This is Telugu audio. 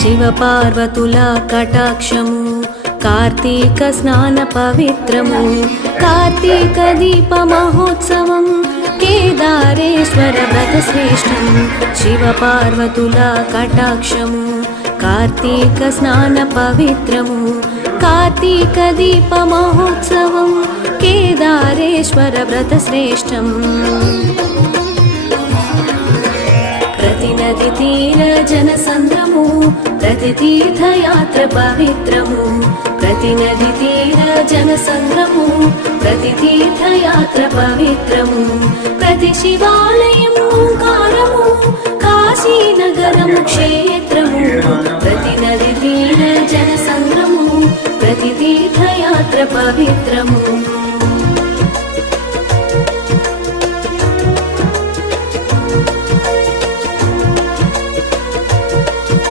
శివ పార్వతుల కటాక్షము కార్తీక స్నాన పవిత్రము కార్తీక దీప మహోత్సవం కేదారేశ్వర వ్రత శ్రేష్టం శివ పార్వతుల కటాక్షము కార్తీక స్నాన పవిత్రము కార్తీక దీప మహోత్సవం కేదారేశ్వర వ్రత శ్రేష్టం ప్రతి నది తీర జన సంద్రము ప్రతి తీర్థయాత్ర పవిత్రము ప్రతి నది తీర జన సంద్రము ప్రతి తీర్థయాత్ర పవిత్రము ప్రతి శివాలయం